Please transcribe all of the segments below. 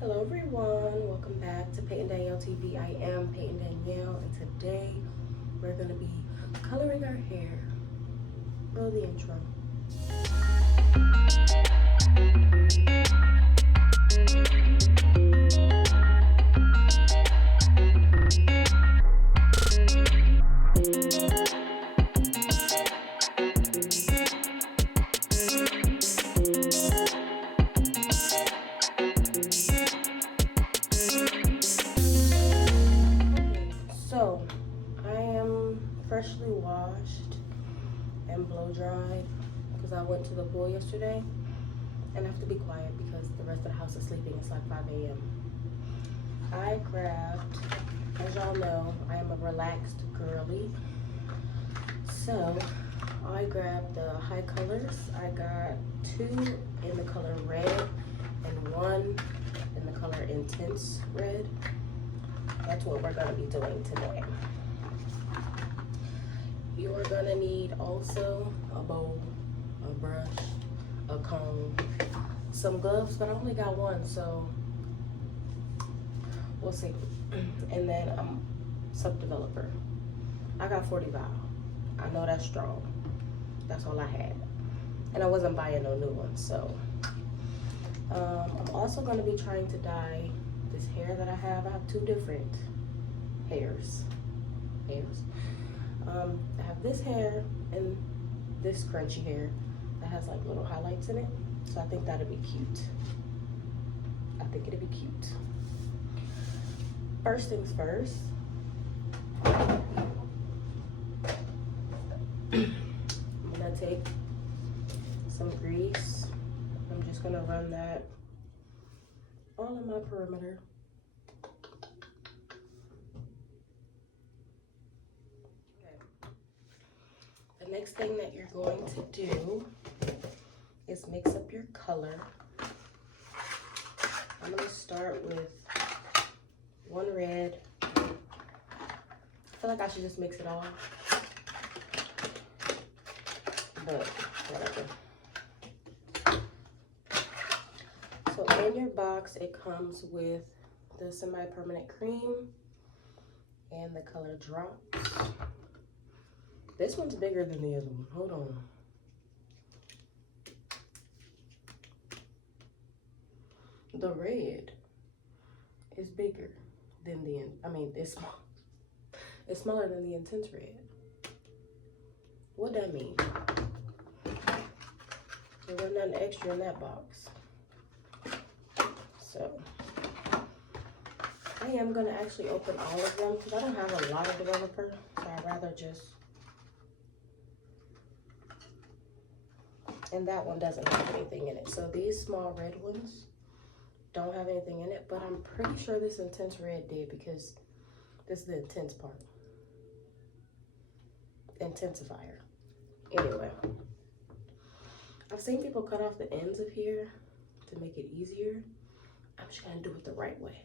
Hello everyone, welcome back to PaytonDanelleTV. I am Payton Danielle, and today we're going to be coloring our hair. Roll the intro. So, I am freshly washed and blow dried because I went to the pool yesterday, and I have to be quiet because the rest of the house is sleeping. It's like 5 a.m. I grabbed, as y'all know, I am a relaxed girly, so I grabbed the high colors. I got 2 in the color red and 1 in the color intense red. That's what we're gonna be doing today. You are gonna need also a bowl, a brush, a comb, some gloves, but I only got 1, so we'll see. And then some developer. I got 40 vial. I know that's strong. That's all I had. And I wasn't buying no new ones, so. I'm also gonna be trying to dye this hair that I have. I have 2 different hairs. I have this hair and this crunchy hair that has like little highlights in it. So I think that'd be cute. I think it'd be cute. First things first. I'm gonna take some grease. I'm just gonna run that all in my perimeter. The next thing that you're going to do is mix up your color. I'm going to start with 1 red. I feel like I should just mix it all, but whatever. So in your box, it comes with the semi-permanent cream and the color drops. This one's bigger than the other one. Hold on. The red is bigger than it's smaller than the intense red. What that mean? There wasn't nothing extra in that box. So I am gonna actually open all of them because I don't have a lot of developer, so I'd rather just. And that one doesn't have anything in it. So these small red ones don't have anything in it, but I'm pretty sure this intense red did because this is the intense part. Intensifier. Anyway, I've seen people cut off the ends of here to make it easier. I'm just gonna do it the right way.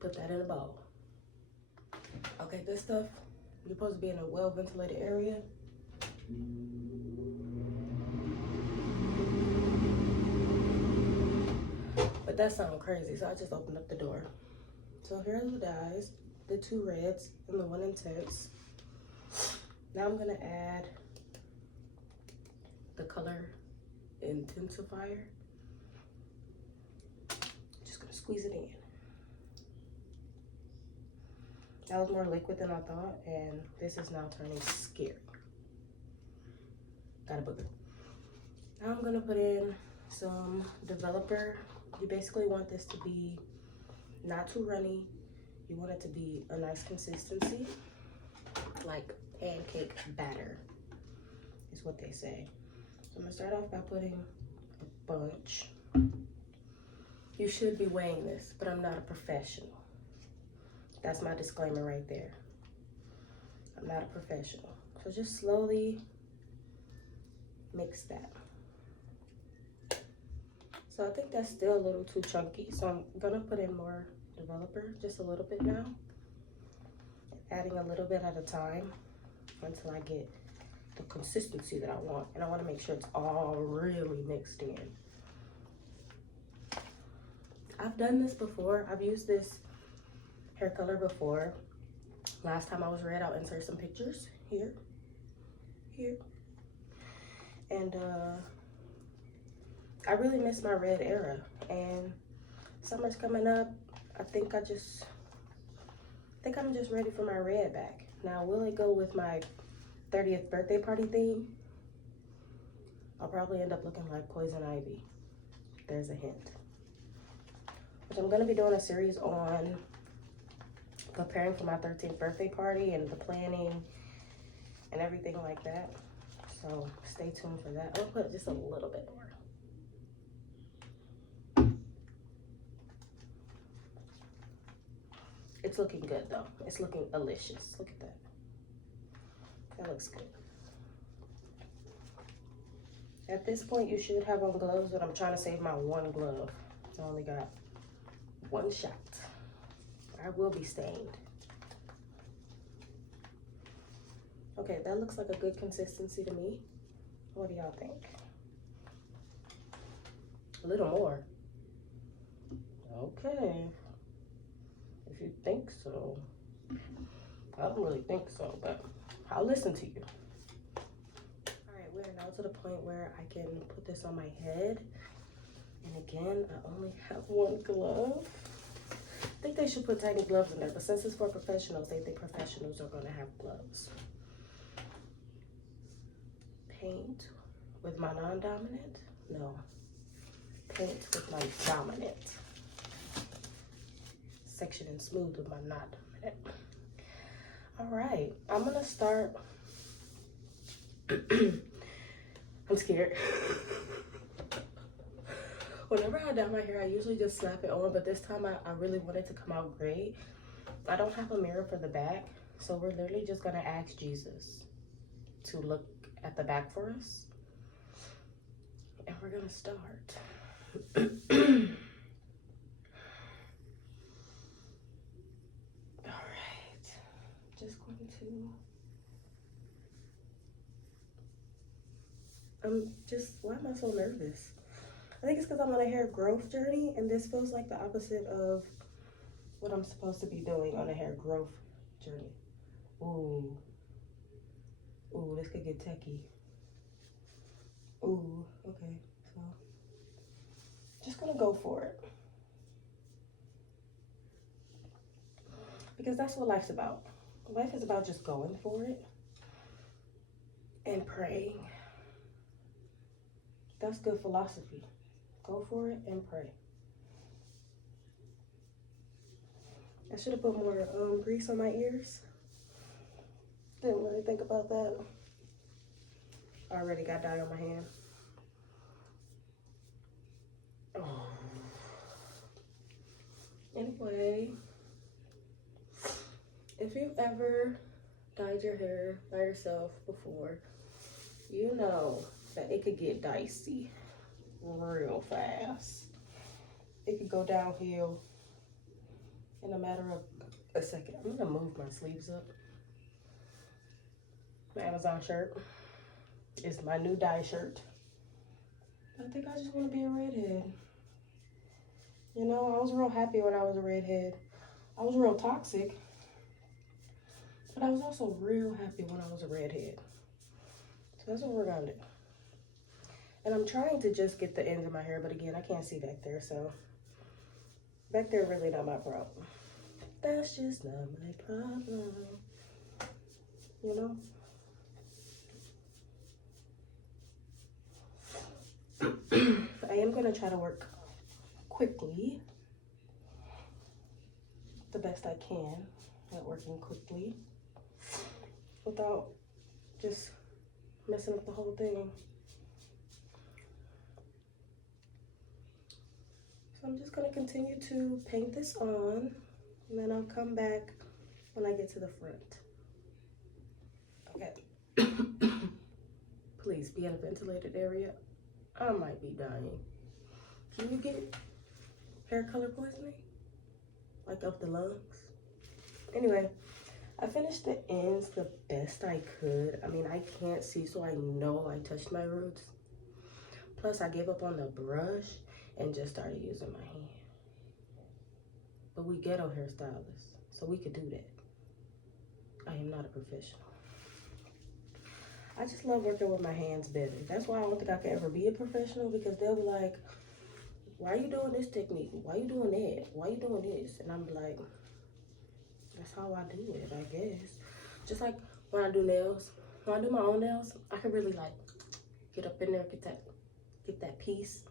Put that in a bowl. Okay, this stuff, you're supposed to be in a well-ventilated area. But that sounds crazy, so I just opened up the door. So here's the dyes, the 2 reds and the 1 intense. Now I'm gonna add the color intensifier. Just gonna squeeze it in. That was more liquid than I thought, and this is now turning scary. Got a booger. Now I'm gonna put in some developer. You basically want this to be not too runny. You want it to be a nice consistency, like pancake batter is what they say. So I'm gonna start off by putting a bunch. You should be weighing this, but I'm not a professional. That's my disclaimer right there. I'm not a professional. So just slowly mix that. So I think that's still a little too chunky. So I'm gonna put in more developer, just a little bit now. Adding a little bit at a time until I get the consistency that I want. And I wanna make sure it's all really mixed in. I've done this before. I've used this hair color before. Last time I was red, I'll insert some pictures here. And I really miss my red era, and summer's coming up. I think I'm just ready for my red back. Now, will it go with my 30th birthday party theme? I'll probably end up looking like Poison Ivy. There's a hint. Which I'm gonna be doing a series on preparing for my 13th birthday party and the planning and everything like that. So stay tuned for that. I'll put just a little bit more. It's looking good though. It's looking delicious. Look at that. That looks good. At this point, you should have on gloves, but I'm trying to save my one glove. I only got one shot. I will be stained. Okay, that looks like a good consistency to me. What do y'all think? A little more. Okay. If you think so. I don't really think so, but I'll listen to you. All right, we're now to the point where I can put this on my head. And again, I only have one glove. I think they should put tiny gloves in there, but since it's for professionals, they think professionals are gonna have gloves. Paint with my non-dominant? No. Paint with my dominant. Section and smooth with my non-dominant. All right, I'm gonna start. I'm scared. Whenever I dye my hair, I usually just slap it on, but this time I really want it to come out great. I don't have a mirror for the back, so we're literally just gonna ask Jesus to look at the back for us. And we're gonna start. All right, just going to, why am I so nervous? I think it's because I'm on a hair growth journey, and this feels like the opposite of what I'm supposed to be doing on a hair growth journey. Ooh. Ooh, this could get techie. Ooh, okay, so just gonna go for it. Because that's what life's about. Life is about just going for it and praying. That's good philosophy. Go for it and pray. I should have put more grease on my ears. Didn't really think about that. I already got dye on my hand. Oh. Anyway, if you've ever dyed your hair by yourself before, you know that it could get dicey real fast. It could go downhill in a matter of a second. I'm gonna move my sleeves up. My Amazon shirt is my new dye shirt. I think I just want to be a redhead. You know, I was real happy when I was a redhead. I was real toxic, but I was also real happy when I was a redhead. So that's what we're gonna do. And I'm trying to just get the ends of my hair, but again, I can't see back there, so back there really not my problem. That's just not my problem, you know? I am gonna try to work quickly, the best I can at working quickly without just messing up the whole thing. So I'm just gonna continue to paint this on, and then I'll come back when I get to the front. Okay. Please be in a ventilated area. I might be dying. Can you get hair color poisoning? Like up the lungs? Anyway, I finished the ends the best I could. I mean, I can't see, so I know I touched my roots. Plus, I gave up on the brush and just started using my hand. but we ghetto hairstylists, so we could do that. I am not a professional. I just love working with my hands better. That's why I don't think I could ever be a professional, because they'll be like, why are you doing this technique? Why are you doing that? Why are you doing this? And I'm like, that's how I do it, I guess. Just like when I do nails, when I do my own nails, I can really like get up in there, get that piece.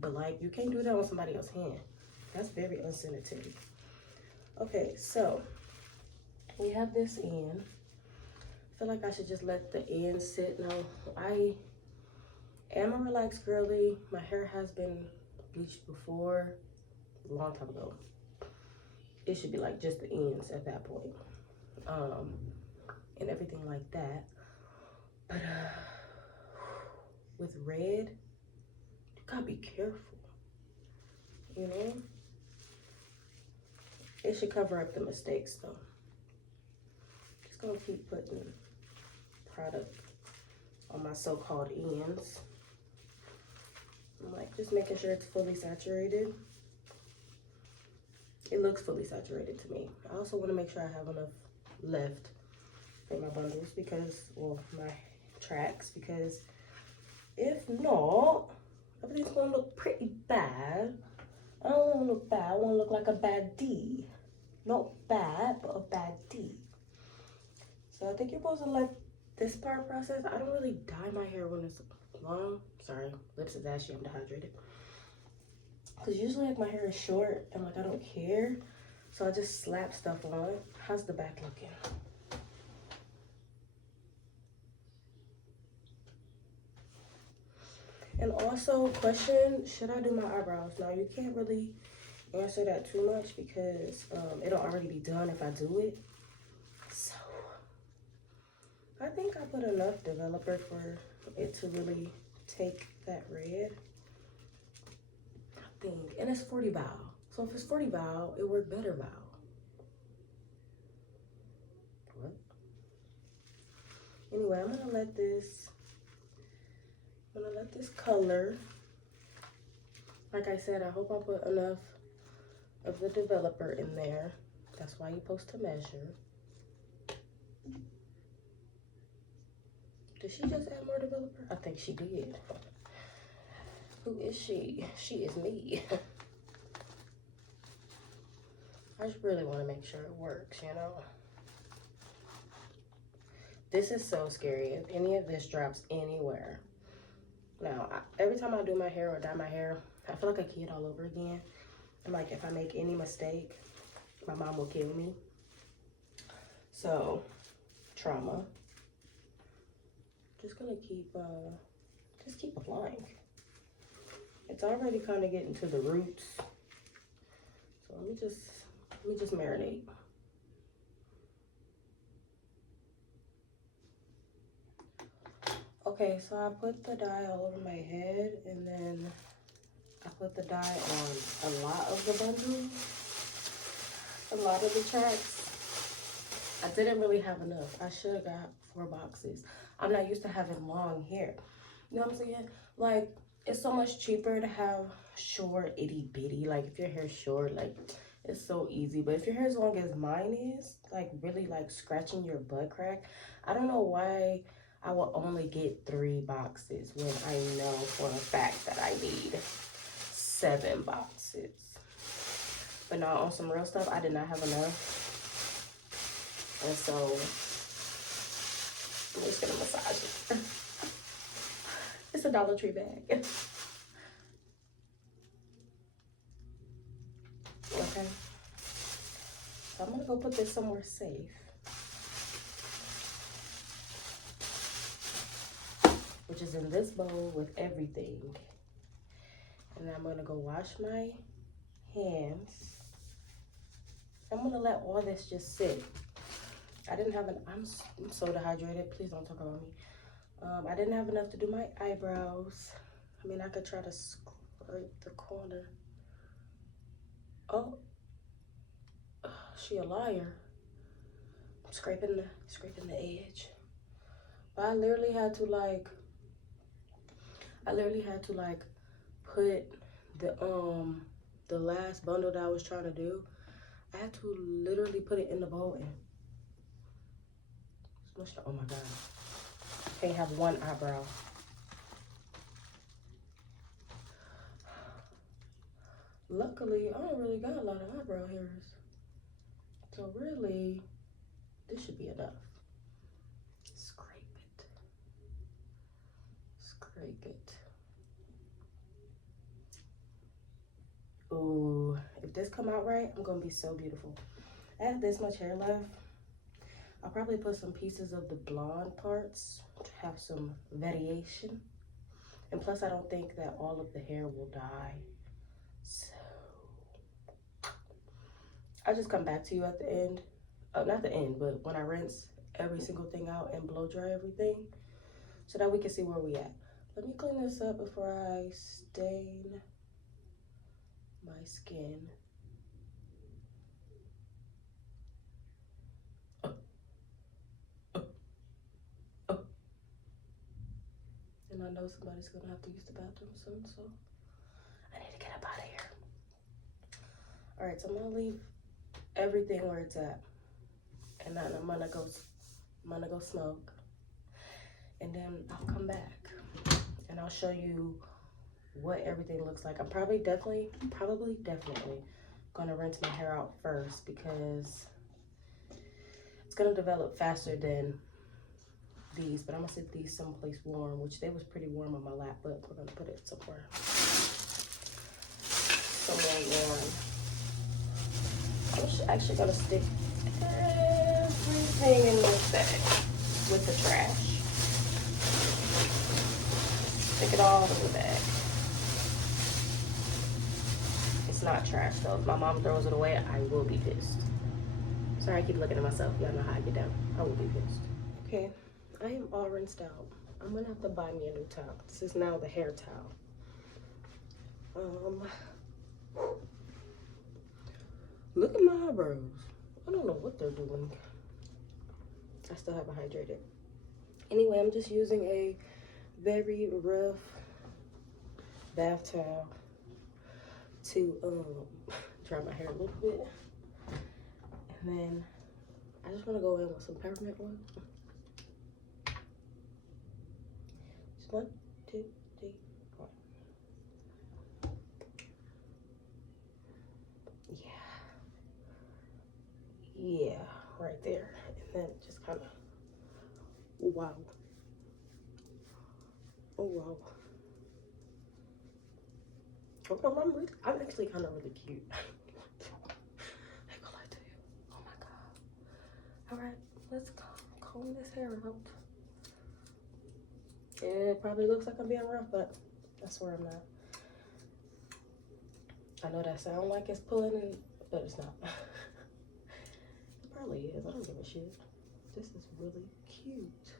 But like, you can't do that on somebody else's hand. That's very unsanitary. Okay, so we have this end. I feel like I should just let the end sit. Now, I am a relaxed girly. My hair has been bleached before, a long time ago. It should be like just the ends at that point. And everything like that. But with red, you gotta be careful, you know? It should cover up the mistakes though. Just gonna keep putting product on my so-called ends. I'm like just making sure it's fully saturated. It looks fully saturated to me. I also want to make sure I have enough left for my bundles, because, well, my tracks, because if not, everything's gonna look pretty bad. I don't want to look bad. I want to look like a baddie. Not bad, but a baddie. So I think you're supposed to let this part process. I don't really dye my hair when it's long. Sorry, lips is ashy, I'm dehydrated. Because usually like my hair is short and like I don't care. So I just slap stuff on. How's the back looking? And also, question, should I do my eyebrows? Now, you can't really answer that too much because it'll already be done if I do it. So, I think I put enough developer for it to really take that red. I think, and it's 40 val. So if it's 40 val, it worked better val. What? Anyway, I'm gonna let this color. Like I said, I hope I put enough of the developer in there. That's why you're supposed to measure. Did she just add more developer? I think she did. Who is she? She is me. I just really want to make sure it works, you know? This is so scary. If any of this drops anywhere. Now, every time I do my hair or dye my hair, I feel like a kid all over again. And like, if I make any mistake, my mom will kill me. So, trauma. Just gonna keep, just keep applying. It's already kind of getting to the roots. So let me just marinate. Okay, so I put the dye all over my head, and then I put the dye on a lot of the bundles, a lot of the tracks. I didn't really have enough. I should have got 4 boxes. I'm not used to having long hair. You know what I'm saying? Like, it's so much cheaper to have short, itty bitty. Like, if your hair's short, like, it's so easy. But if your hair is as long as mine is, like, really, like, scratching your butt crack, I don't know why I will only get 3 boxes when I know for a fact that I need 7 boxes. But now, on some real stuff, I did not have enough. And so, I'm just gonna massage it. It's a Dollar Tree bag. Okay. So I'm gonna go put this somewhere safe. Which is in this bowl with everything. And then I'm gonna go wash my hands. I'm gonna let all this just sit. I didn't have I'm so dehydrated. Please don't talk about me. I didn't have enough to do my eyebrows. I mean, I could try to scrape the corner. Oh, she a liar. I'm scraping the edge. But I literally had to like put the last bundle that I was trying to do. I had to literally put it in the bowl and smush it. Oh my God. Can't have one eyebrow. Luckily, I don't really got a lot of eyebrow hairs. So really, this should be enough. Scrape it. Scrape it. Ooh, if this come out right, I'm gonna be so beautiful. I have this much hair left. I'll probably put some pieces of the blonde parts to have some variation. And plus, I don't think that all of the hair will dye. So, I'll just come back to you at the end. Not the end, but when I rinse every single thing out and blow dry everything so that we can see where we at. Let me clean this up before I stain my skin. And I know somebody's gonna have to use the bathroom soon, so I need to get up out of here. All right, so I'm gonna leave everything where it's at, and then I'm gonna go smoke, and then I'll come back and I'll show you what everything looks like. I'm probably definitely gonna rinse my hair out first because it's gonna develop faster than these, but I'm gonna sit these someplace warm, which they was pretty warm on my lap, but we're gonna put it somewhere warm. I'm actually gonna stick everything in this bag with the trash. Stick it all in the bag. It's not trash though. If my mom throws it away, I will be pissed. Sorry, I keep looking at myself. Y'all know how I get down. I will be pissed. Okay, I am all rinsed out. I'm gonna have to buy me a new towel. This is now the hair towel. Look at my eyebrows. I don't know what they're doing. I still haven't hydrated. Anyway, I'm just using a very rough bath towel to dry my hair a little bit. And then I just want to go in with some peppermint oil. Just 1, 2, 3, 4. Yeah, right there. And then just kind of, wow. Oh, wow. Oh, I'm actually kind of really cute. I ain't gonna lie to you. Oh my God. All right, let's comb this hair out. It probably looks like I'm being rough, but I swear I'm not. I know that sounds like it's pulling in, but it's not. It probably is. I don't give a shit. This is really cute.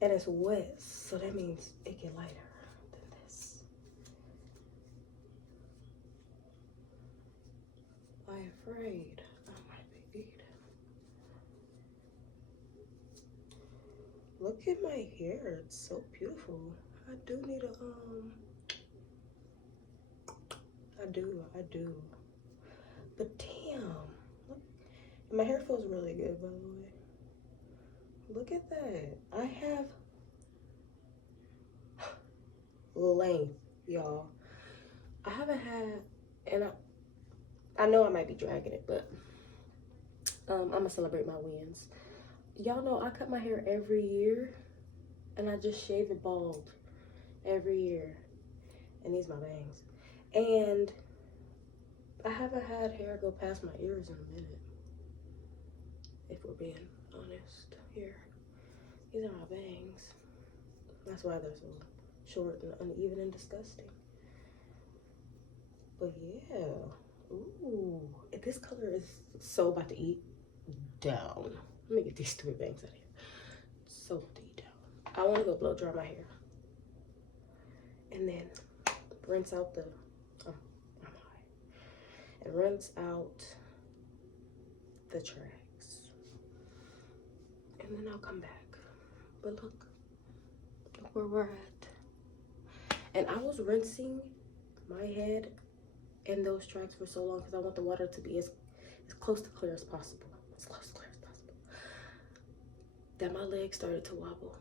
And it's wet, so that means it get lighter than this. I'm afraid I might be eating. Look at my hair, it's so beautiful. I do need a, I do. But damn, look, my hair feels really good, by the way. Look at that. I have length, y'all. I haven't had, and I know I might be dragging it, but I'm gonna celebrate my wins. Y'all know I cut my hair every year, and I just shave it bald every year. And these my bangs. And I haven't had hair go past my ears in a minute, if we're being honest here. These are my bangs. That's why they're so short and uneven and disgusting. But yeah, ooh, this color is so about to eat down. Let me get these 3 bangs out of here. So about to eat down. I want to go blow dry my hair, and then rinse out the and rinse out the tracks, and then I'll come back. But look where we're at. And I was rinsing my head in those tracks for so long because I want the water to be as close to clear as possible. As close to clear as possible. That my legs started to wobble.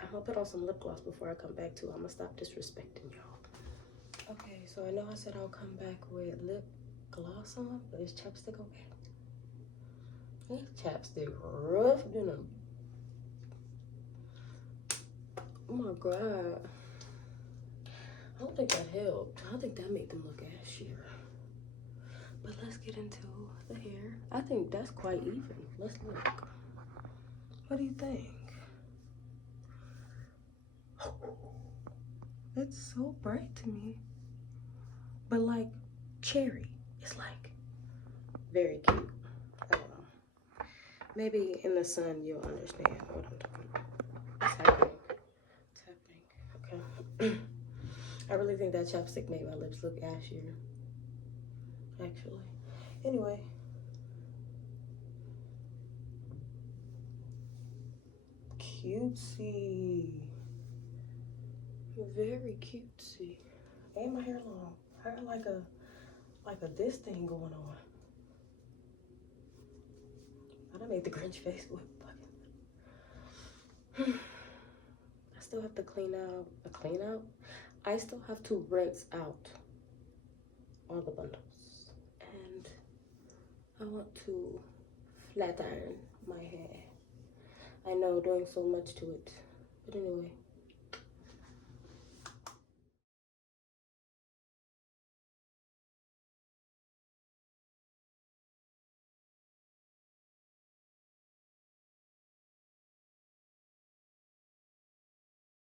I'm gonna put on some lip gloss before I come back too. I'm gonna stop disrespecting y'all. Okay, so I know I said I'll come back with lip gloss on, but is chapstick okay? This chapstick rough than a... Oh my god. I don't think that helped. I don't think that made them look ashier. But let's get into the hair. I think that's quite even. Let's look. What do you think? It's so bright to me. But like cherry. It's like very cute. I don't know. Maybe in the sun you'll understand what I'm talking about. What's happening? What's happening? Okay. I really think that chapstick made my lips look ashier. Actually. Anyway. Cutesy. Very cutesy. And my hair long. I got like a this thing going on. I done made the Grinch face with fucking. I still have to clean out. I still have to rinse out all the bundles. And I want to flatten my hair. I know, doing so much to it. But anyway.